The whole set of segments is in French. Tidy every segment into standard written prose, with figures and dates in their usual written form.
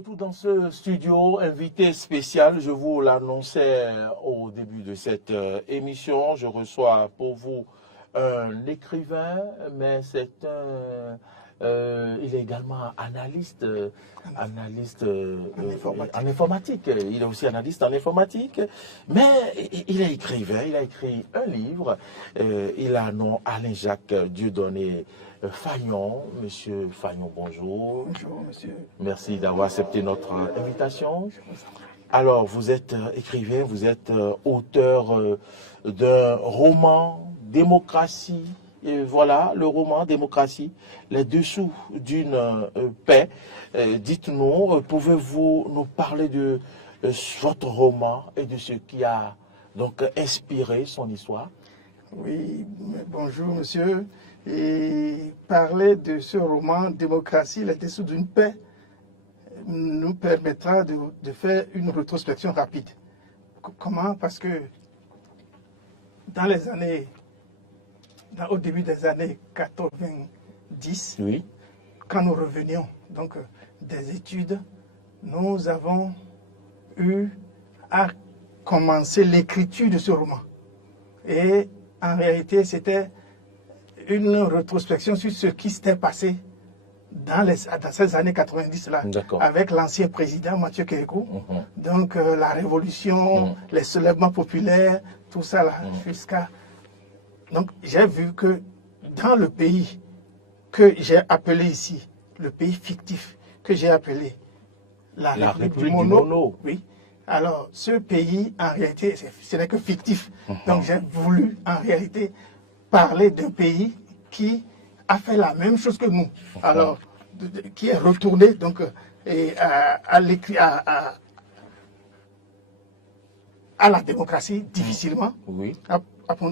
retour dans ce studio, invité spécial, je vous l'annonçais au début de cette émission. Je reçois pour vous un écrivain, mais c'est il est également analyste, en informatique. Il est aussi analyste en informatique, mais il est écrivain. Il a écrit un livre. Il a un nom, Alain-Jacques Dieudonné Fagnon. Monsieur Fagnon, bonjour. Bonjour, monsieur. Merci d'avoir accepté notre invitation. Alors, vous êtes écrivain, vous êtes auteur d'un roman, Démocratie. Et voilà, le roman Démocratie, les dessous d'une paix. Dites-nous, pouvez-vous nous parler de votre roman et de ce qui a donc inspiré son histoire? Oui, bonjour, monsieur. Et parler de ce roman Démocratie, les dessous d'une paix, nous permettra de faire une rétrospection rapide. Comment? Parce que dans les années, au début des années 90, oui, quand nous revenions donc des études, nous avons eu à commencer l'écriture de ce roman. Et en réalité, c'était une rétrospection sur ce qui s'était passé dans ces années 90-là, avec l'ancien président Mathieu Kékou. Donc la révolution, les soulèvements populaires, tout ça là, jusqu'à... Donc j'ai vu que dans le pays que j'ai appelé ici, le pays fictif que j'ai appelé la République du Mono, oui. Alors ce pays, en réalité, ce n'est que fictif. Donc j'ai voulu en réalité parler d'un pays qui a fait la même chose que nous. Alors, qui est retourné donc à la démocratie difficilement. Oui.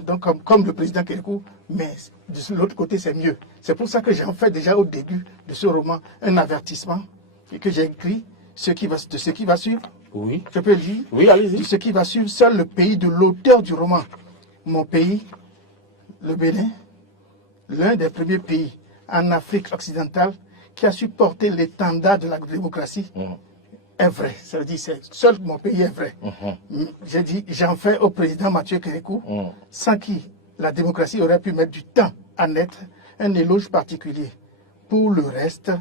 Donc, comme le président Kékou, mais de l'autre côté, c'est mieux. C'est pour ça que j'ai en fait déjà au début de ce roman un avertissement et que j'ai écrit de ce qui va suivre. Oui. Je peux lire. Oui, allez-y. De ce qui va suivre, seul le pays de l'auteur du roman, mon pays, le Bénin, l'un des premiers pays en Afrique occidentale qui a su porter l'étendard de la démocratie, est vrai. Ça veut dire que seul mon pays est vrai. J'ai dit, j'en fais au président Mathieu Kékou, sans qui la démocratie aurait pu mettre du temps à naître, un éloge particulier. Pour le reste,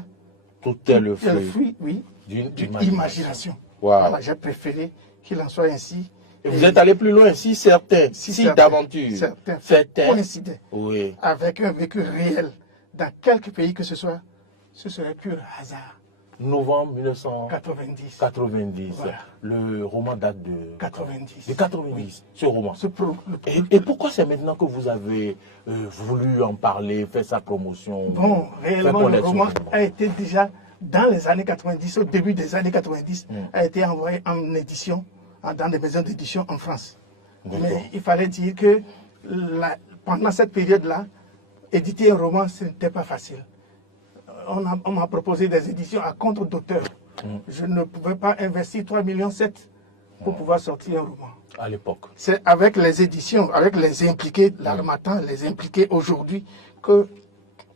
tout est le fruit oui, d'une imagination. Wow. Voilà, j'ai préféré qu'il en soit ainsi. Et vous êtes allé plus loin, si d'aventure, certains coïncidaient oui, avec un vécu réel dans quelque pays que ce soit, ce serait pur hasard. Novembre 1990. Voilà. Le roman date de 90. De 90, oui. Ce roman. Et pourquoi c'est maintenant que vous avez voulu en parler, faire sa promotion? Bon, réellement, le roman a été déjà, dans les années 90, au début des années 90, a été envoyé en édition, dans des maisons d'édition en France. Mais il fallait dire que pendant cette période-là, éditer un roman, ce n'était pas facile. On m'a proposé des éditions à compte d'auteur. Je ne pouvais pas investir 3,7 millions pour pouvoir sortir un roman. À l'époque. C'est avec les éditions, avec les impliqués, l'Harmattan, les impliqués aujourd'hui, que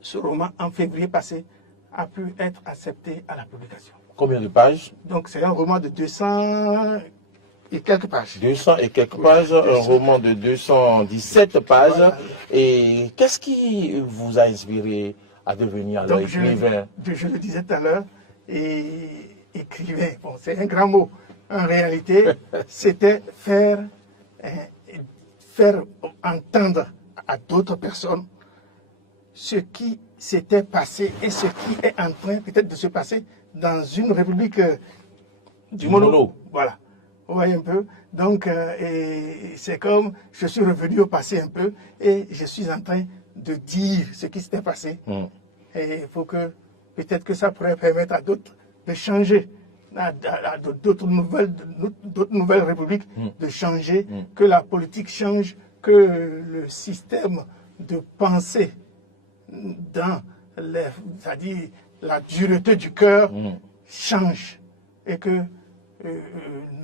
ce roman, en février passé, a pu être accepté à la publication. Combien de pages? Donc c'est un roman de 200 et quelques pages. 200 et quelques pages, un roman de 217 pages. Voilà. Et qu'est-ce qui vous a inspiré à devenir écrivain? Je le disais tout à l'heure, écrivain, bon, c'est un grand mot. En réalité, c'était faire entendre à d'autres personnes ce qui s'était passé et ce qui est en train peut-être de se passer dans une république du mono. Voilà. Vous voyez un peu. Donc, c'est comme je suis revenu au passé un peu et je suis en train de dire ce qui s'était passé. Et il faut que, peut-être que ça pourrait permettre à d'autres de changer, à d'autres nouvelles républiques de changer, que la politique change, que le système de pensée c'est-à-dire la dureté du cœur change et que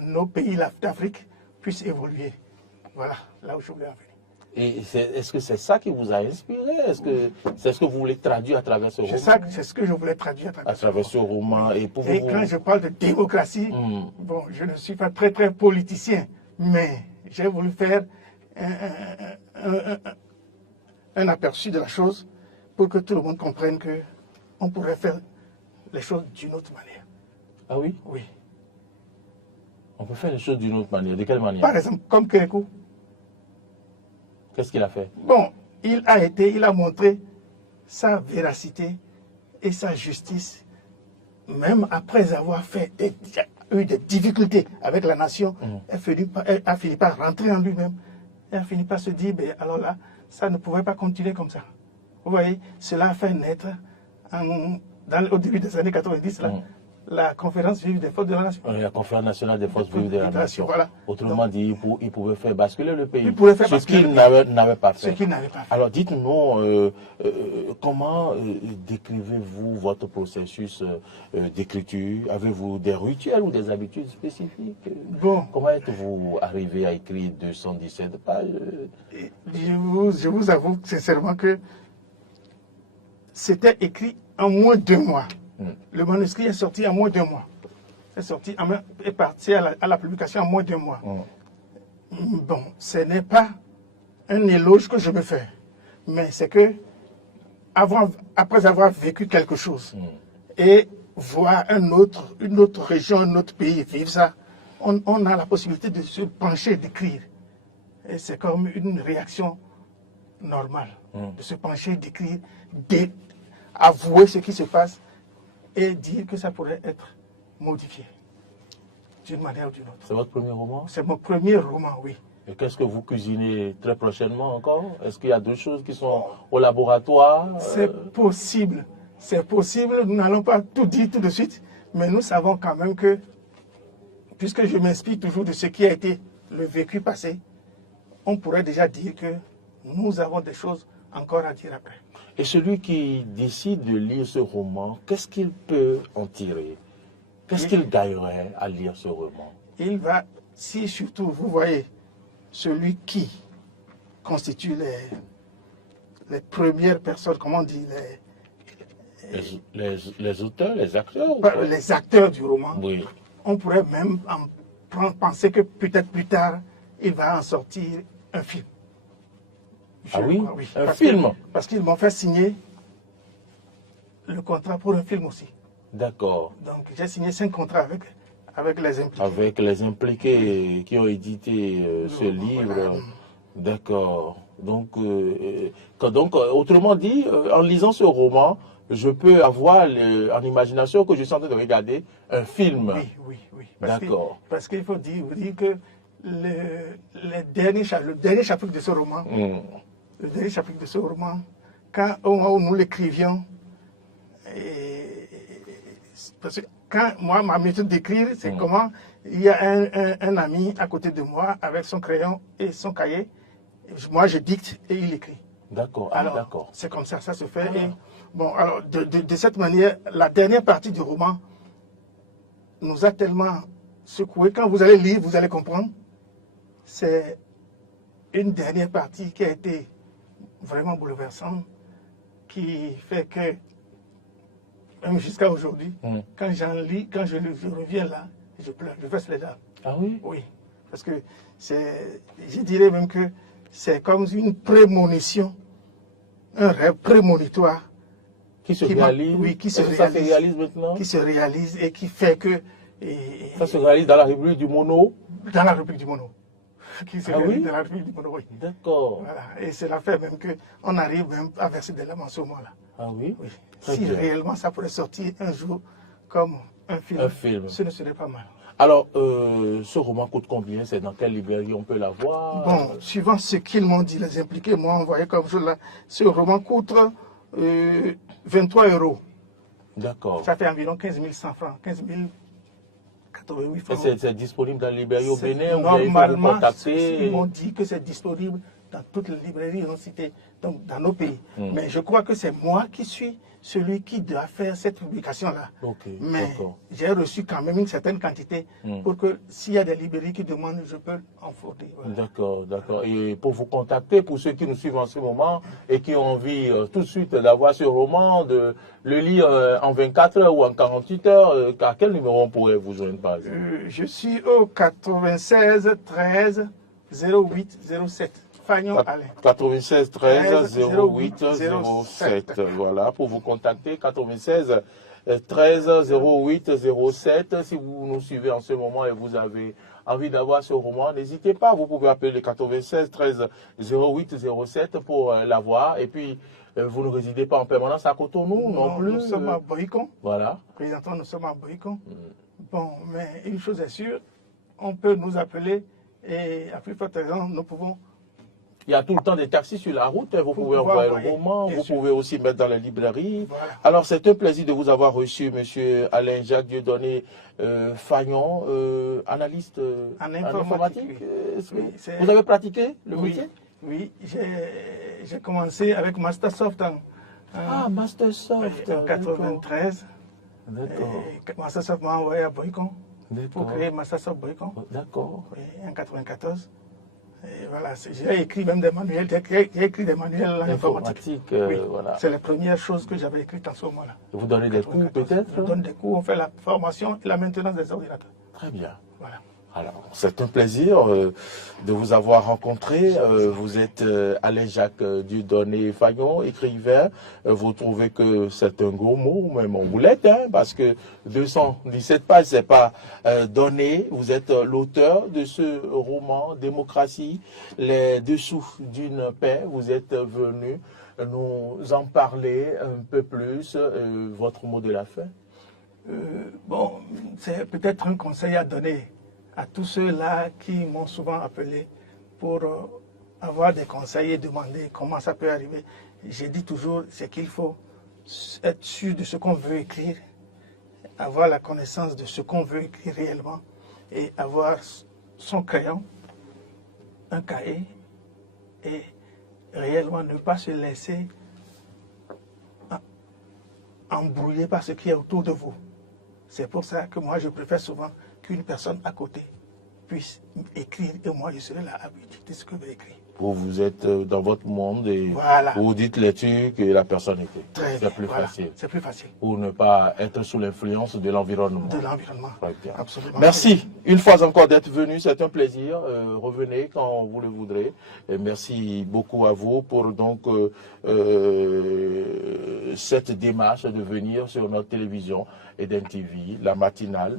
nos pays d'Afrique puissent évoluer. Voilà, là où je voulais en venir. Et est-ce que c'est ça qui vous a inspiré? Est-ce que c'est ce que vous voulez traduire à travers ce roman? C'est ce que je voulais traduire à travers ce roman. Et, quand je parle de démocratie, bon, je ne suis pas très politicien, mais j'ai voulu faire un aperçu de la chose pour que tout le monde comprenne qu'on pourrait faire les choses d'une autre manière. Ah oui? Oui. On peut faire les choses d'une autre manière. De quelle manière? Par exemple, comme Kérékou. Qu'est-ce qu'il a fait? Bon, il a montré sa véracité et sa justice, même après avoir eu des difficultés avec la nation, elle a fini par rentrer en lui-même. Elle a fini par se dire, ben, alors là, ça ne pouvait pas continuer comme ça. Vous voyez, cela a fait naître, au début des années 90, là, la conférence vive des forces de la nation. La conférence nationale des forces vives de la nation. Voilà. Autrement dit, il pouvait faire basculer le pays. Ce qu'il n'avait pas fait. Ce qu'il n'avait pas fait. Alors dites-nous, comment décrivez-vous votre processus d'écriture? Avez-vous des rituels ou des habitudes spécifiques? Bon. Comment êtes-vous arrivé à écrire 217 pages? Je vous avoue sincèrement que c'était écrit en moins de 2 mois. Le manuscrit est sorti en moins de 2 mois. Est parti à la publication en moins de 2 mois. Bon, ce n'est pas un éloge que je me fais, mais c'est que après avoir vécu quelque chose et voir une autre région, un autre pays vivre ça, on a la possibilité de se pencher, d'écrire. Et c'est comme une réaction normale, de se pencher, d'écrire, d'avouer ce qui se passe et dire que ça pourrait être modifié d'une manière ou d'une autre. C'est votre premier roman? C'est mon premier roman, oui. Et qu'est-ce que vous cuisinez très prochainement encore? Est-ce qu'il y a d'autres choses qui sont au laboratoire? C'est possible. C'est possible. Nous n'allons pas tout dire tout de suite, mais nous savons quand même que, puisque je m'inspire toujours de ce qui a été le vécu passé, on pourrait déjà dire que nous avons des choses encore à dire après. Et celui qui décide de lire ce roman, qu'est-ce qu'il peut en tirer? Qu'est-ce qu'il gagnerait à lire ce roman? Il va, si surtout vous voyez, celui qui constitue les premières personnes, comment on dit, les auteurs, les acteurs? Les acteurs du roman, oui. On pourrait même penser que peut-être plus tard, il va en sortir un film. Oui, un film? Parce qu'ils m'ont fait signer le contrat pour un film aussi. D'accord. Donc j'ai signé 5 contrats avec les impliqués. Avec les impliqués qui ont édité ce livre. Voilà. D'accord. Donc, autrement dit, en lisant ce roman, je peux avoir en imagination que je suis en train de regarder un film. Oui. D'accord. Parce qu'il faut vous dire que le dernier chapitre de ce roman, quand nous l'écrivions, parce que quand moi, ma méthode d'écrire, c'est comment il y a un ami à côté de moi avec son crayon et son cahier. Moi, je dicte et il écrit. D'accord. Alors, d'accord. c'est comme ça se fait. Et, bon, alors, de cette manière, la dernière partie du roman nous a tellement secoué. Quand vous allez lire, vous allez comprendre. C'est une dernière partie qui a été vraiment bouleversante, qui fait que, même jusqu'à aujourd'hui, quand j'en lis, quand je reviens là, je pleure, je verse les larmes. Ah oui? Oui, parce que je dirais même que c'est comme une prémonition, un rêve prémonitoire. Qui se réalise? Oui, qui se réalise maintenant? Qui se réalise et qui fait que... ça se réalise dans la République du Mono? Dans la République du Mono. Qui se réalise oui? dans la République du Mono, oui. D'accord. Voilà. Et cela fait même qu'on arrive même à verser des larmes en ce moment-là. Ah oui? Oui. Très Si bien. réellement ça pourrait sortir un jour comme un film, ce ne serait pas mal. Alors, ce roman coûte combien? C'est dans quelle librairie on peut l'avoir? Bon, suivant ce qu'ils m'ont dit, les impliqués m'ont envoyé comme je là, ce roman coûte 23 €. D'accord. Ça fait environ 15 100 francs, 15 088 francs. C'est disponible dans la librairie au Bénin ou bien il faut vous Normalement, contacter? ils m'ont dit que c'est disponible dans toutes les librairies non citées, donc dans nos pays. Mais je crois que c'est moi qui suis celui qui doit faire cette publication-là. Mais j'ai reçu quand même une certaine quantité pour que s'il y a des librairies qui demandent, je peux en fournir. Voilà. D'accord, d'accord. Et pour vous contacter, pour ceux qui nous suivent en ce moment et qui ont envie tout de suite d'avoir ce roman, de le lire en 24 heures ou en 48 heures, à quel numéro on pourrait vous joindre par exemple? Je suis au 96 13 08 07. Fagnon Alain. 96 13 08 07. Voilà, pour vous contacter, 96 13 08 07. Si vous nous suivez en ce moment et vous avez envie d'avoir ce roman, n'hésitez pas, vous pouvez appeler le 96 13 08 07 pour l'avoir. Et puis, vous ne résidez pas en permanence à Cotonou non plus. Nous sommes à Boïcon. Voilà. Présentement, nous sommes à Boïcon. Bon, mais une chose est sûre, on peut nous appeler et à plus forte raison, nous pouvons. Il y a tout le temps des taxis sur la route, vous pouvez envoyer le roman, vous pouvez aussi mettre dans les librairies. Voilà. Alors c'est un plaisir de vous avoir reçu, monsieur Alain Jacques Dieudonné Fagnon, analyste en informatique. Oui. Vous avez pratiqué le métier? Oui, j'ai commencé avec Mastersoft Mastersoft en 93. D'accord. Mastersoft m'a envoyé à Boïcon pour créer Mastersoft Boïcon. D'accord. Oui, en 94. Et voilà, j'ai écrit même des manuels, j'ai écrit des manuels en informatique. Voilà. C'est la première chose que j'avais écrite en ce moment-là. Vous donnez des cours peut-être? Je donne des cours, on fait la formation et la maintenance des ordinateurs. Très bien. Voilà. Alors, c'est un plaisir de vous avoir rencontré. Vous êtes Alain Jacques Dieudonné Fagnon, écrivain. Vous trouvez que c'est un gros mot, même on vous l'êtes, hein, parce que 217 pages, c'est pas donné. Vous êtes l'auteur de ce roman, Démocratie, les dessous d'une paix. Vous êtes venu nous en parler un peu plus. Votre mot de la fin? Bon, c'est peut-être un conseil à donner à tous ceux-là qui m'ont souvent appelé pour avoir des conseils et demander comment ça peut arriver. J'ai dit toujours, c'est qu'il faut être sûr de ce qu'on veut écrire, avoir la connaissance de ce qu'on veut écrire réellement et avoir son crayon, un cahier et réellement ne pas se laisser embrouiller par ce qui est autour de vous. C'est pour ça que moi je préfère souvent qu'une personne à côté puisse écrire et moi je serai là à de ce que je vais écrire. Vous êtes dans votre monde et voilà. Vous dites les trucs et la personne écrit. C'est plus facile. C'est plus facile. Pour ne pas être sous l'influence de l'environnement. De l'environnement. Absolument. Merci une fois encore d'être venu. C'est un plaisir. Revenez quand vous le voudrez. Et merci beaucoup à vous pour donc cette démarche de venir sur notre télévision Eden TV, la matinale.